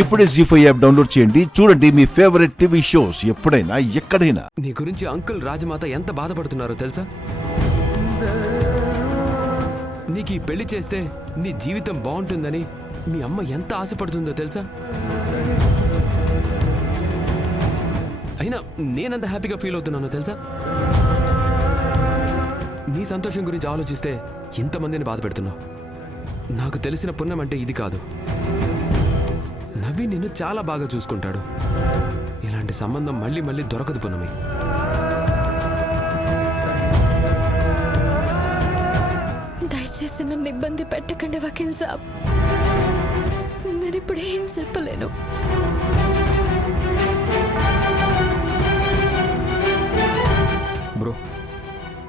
ఇప్పుడే జీ5 app download చేయండి. చూడండి మీ ఫేవరెట్ టీవీ షోస్ ఎప్పుడైనా ఎక్కడైనా. నీ గురించి అంకుల్ రాజమాత ఎంత బాధపడుతున్నారో తెలుసా? నీకు ఈ పెళ్లి చేస్తే నీ జీవితం బాగుంటుందని మీ అమ్మ ఎంత ఆశపడుతుందో తెలుసా? అయినా నేనంత హ్యాపీగా ఫీల్ అవుతున్నానో తెలుసా? నీ సంతోషం గురించి ఆలోచిస్తే ఇంతమందిని బాధ పెడుతున్నావు. నాకు తెలిసిన పుణ్యం అంటే ఇది కాదు. నవ్వి నిన్ను చాలా బాగా చూసుకుంటాడు. ఇలాంటి సంబంధం మళ్ళీ మళ్ళీ దొరకదు పున్నమి. దయచేసి నన్ను ఇబ్బంది పెట్టకండి వకీల్ సాబ్. నేను ఇప్పుడు ఏం చెప్పలేను. బ్రో,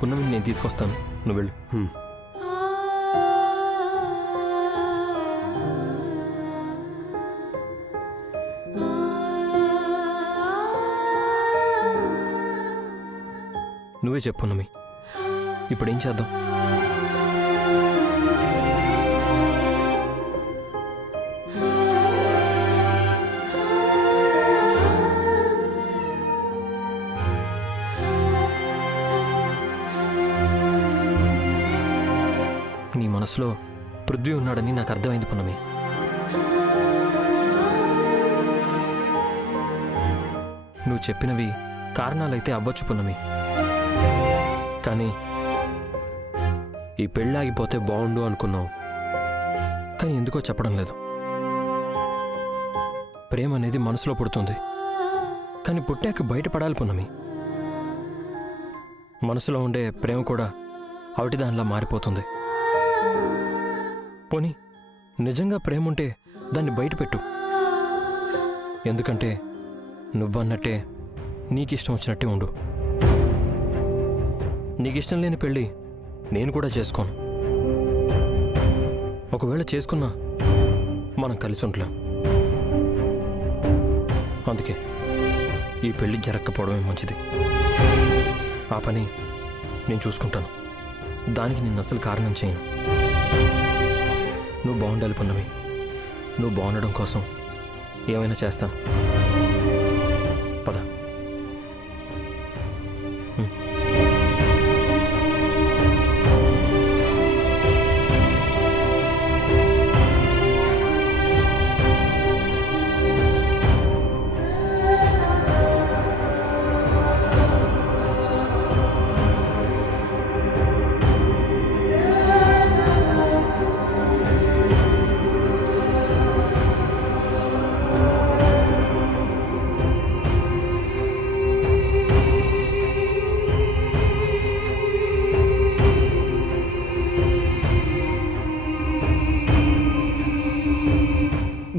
పున్నమిని నేను తీసుకొస్తాను, నువ్వు వెళ్ళు. నువ్వే చెప్పు పున్నమి, ఇప్పుడు ఏం చేద్దాం? నీ మనసులో పృథ్వీ ఉన్నాడని నాకు అర్థమైంది పున్నమి. నువ్వు చెప్పినవి కారణాలైతే అవ్వచ్చు పున్నమి, కానీ ఈ పెళ్ళి ఆగిపోతే బాగుండు అనుకున్నావు. కానీ ఎందుకో చెప్పడం లేదు. ప్రేమ అనేది మనసులో పుడుతుంది, కానీ పుట్టాక బయటపడాలి పున్నమి. మనసులో ఉండే ప్రేమ కూడా అవటి దానిలా మారిపోతుంది. పోనీ నిజంగా ప్రేమ ఉంటే దాన్ని బయటపెట్టు. ఎందుకంటే నువ్వన్నట్టే నీకిష్టం వచ్చినట్టే ఉండు. నీకిష్టం లేని పెళ్ళి నేను కూడా చేసుకోను. ఒకవేళ చేసుకున్నా మనం కలిసి ఉండలేం. అందుకే ఈ పెళ్ళి జరగకపోవడమే మంచిది. ఆ పని నేను చూసుకుంటాను. దానికి నిన్ను అసలు కారణం చేయను. నువ్వు బాగుండాలి పున్నమి. నువ్వు బాగుండడం కోసం ఏమైనా చేస్తాను. పద.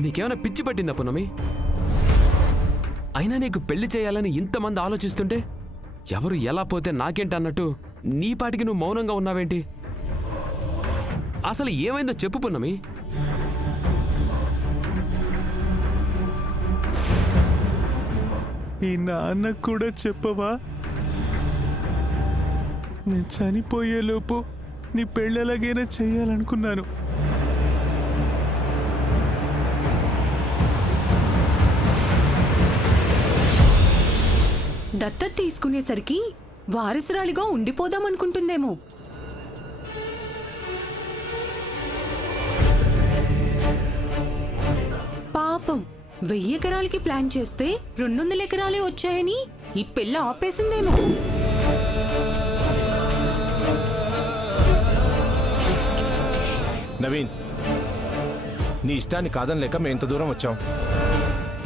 నీకేమైనా పిచ్చి పట్టిందా పున్నమి? అయినా నీకు పెళ్లి చేయాలని ఇంతమంది ఆలోచిస్తుంటే ఎవరు ఎలా పోతే నాకేంటన్నట్టు నీ పాటికి నువ్వు మౌనంగా ఉన్నావేంటి? అసలు ఏమైందో చెప్పు పున్నమి. ఈ నాన్నకు కూడా చెప్పవా? నేను చనిపోయేలోపు నీ పెళ్ళెలాగైనా చెయ్యాలనుకున్నాను. దత్తత తీసుకునేసరికి వారసురాలిగా ఉండిపోదామనుకుంటుందేమో. పాపం 1000 ఎకరాలకి ప్లాన్ చేస్తే 200 ఎకరాలే వచ్చాయని ఈ పిల్ల ఆపేసిందేమో. నవీన్, నీ ఇష్టాన్ని కాదనలేక మేము ఇంత దూరం వచ్చాం.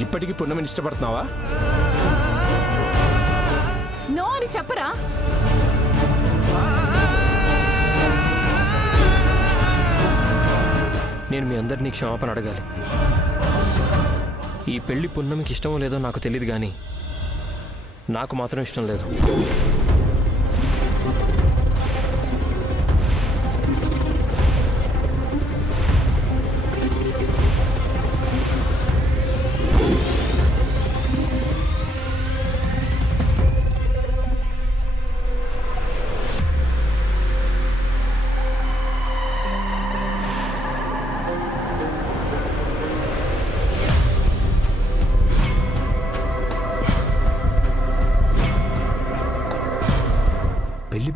ఇప్పటికీ పున్నమిని ఇష్టపడుతున్నావా? నో అని చెప్పరా? నేను మీ అందరినీ క్షమాపణ అడగాలి. ఈ పెళ్లి పున్నమికి ఇష్టమో లేదో నాకు తెలియదు, కానీ నాకు మాత్రం ఇష్టం లేదు.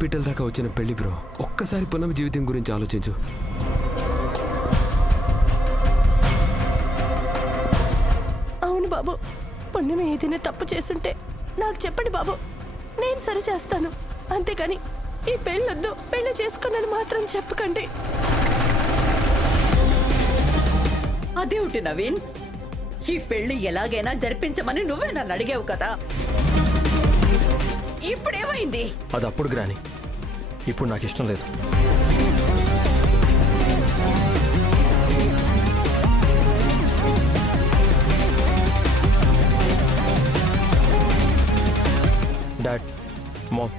పీటల దాకా వచ్చిన పెళ్లి బ్రో. ఒక్కసారి పున్నమి జీవితం గురించి ఆలోచించు. అవును బాబు, పుణ్యం ఏదైనా తప్పు చేస్తుంటే నాకు చెప్పండి బాబు, నేను సరి చేస్తాను. అంతేగాని ఈ పెళ్ళొద్దు, పెళ్లి చేసుకున్నాను మాత్రం చెప్పకండి. అదేమిటి నవీన్, ఈ పెళ్లి ఎలాగైనా జరిపించమని నువ్వే నన్ను అడిగావు కదా, ఇప్పుడేమైంది? అది అప్పుడు గ్రాని, ఇప్పుడు నాకు ఇష్టం లేదు. డాడ్, మామ్,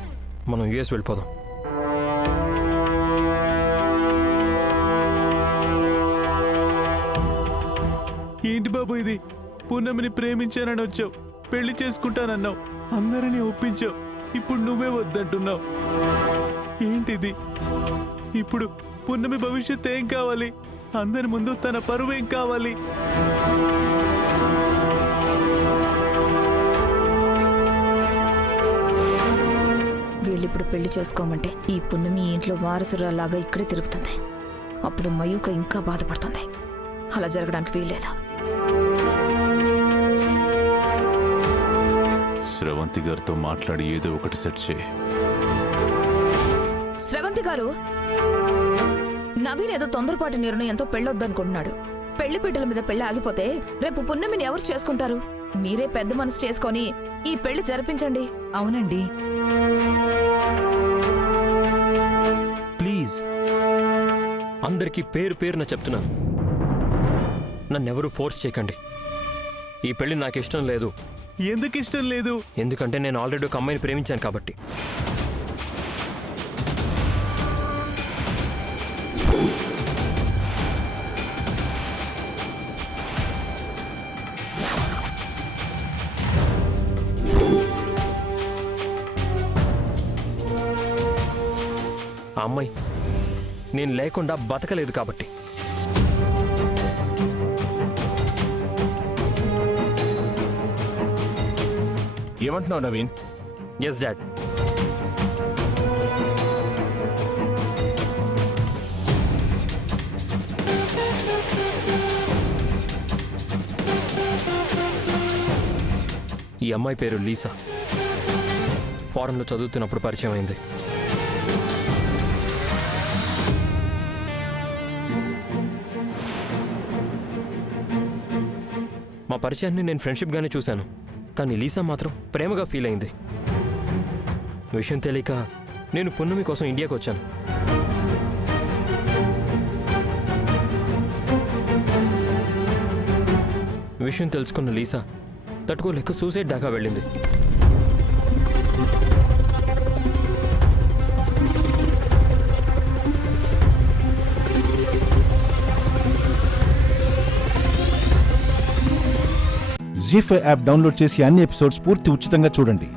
మనం యుఎస్ వెళ్ళిపోదాం. ఏంటి బాబు ఇది? పూనమిని ప్రేమించానని వచ్చావు, పెళ్లి చేసుకుంటానన్నావు, అందరినీ ఒప్పించావు, ఇప్పుడు నువ్వే వద్దంటున్నావు. ఏంటిది? ఇప్పుడు పున్నమి భవిష్యత్ ఏం కావాలి? అందరి ముందు తన పరువు ఏం కావాలి? వీళ్ళిప్పుడు పెళ్లి చేసుకోమంటే ఈ పున్నమి ఇంట్లో వారసురాలాగా ఇక్కడే తిరుగుతుంది. అప్పుడు మయూక ఇంకా బాధపడుతుంది. అలా జరగడానికి వీల్లేదు. స్రవంతి గారితో మాట్లాడి ఏదో ఒకటి సెట్ చేయి. స్రవంతి గారు, నవీన్ ఏదో తొందరపాటు నిర్ణయంతో పెళ్ళొద్దనుకుంటున్నాడు. పెళ్లి పీటల మీద పెళ్లి ఆగిపోతే రేపు పున్నమిని ఎవరు చేసుకుంటారు? మీరే పెద్ద మనసు చేసుకొని ఈ పెళ్లి జరిపించండి. అవునండి, ప్లీజ్, అందరికీ పేరు పేరున చెప్తున్నాను, నన్నెవరూ ఫోర్స్ చేయకండి. ఈ పెళ్లి నాకు ఇష్టం లేదు. ఎందుకు ఇష్టం లేదు? ఎందుకంటే నేను ఆల్రెడీ ఒక అమ్మాయిని ప్రేమించాను కాబట్టి. ఆ అమ్మాయి నేను లేకుండా బతకలేదు కాబట్టి. ఏమంటున్నావు నవీన్? Yes dad. ఈ అమ్మాయి పేరు లీసా. ఫారెన్లో చదువుతున్నప్పుడు పరిచయం అయింది. మా పరిచయాన్ని నేను ఫ్రెండ్షిప్గానే చూశాను, కానీ లీసా మాత్రం ప్రేమగా ఫీల్ అయింది. విషయం తెలియక నేను పున్నమి కోసం ఇండియాకి వచ్చాను. విషయం తెలుసుకున్న లీసా తట్టుకోలేక సూసైడ్ దాకా వెళ్ళింది. జీ5 యాప్ డౌన్లోడ్ చేసి అన్ని ఎపిసోడ్స్ పూర్తి ఉచితంగా చూడండి.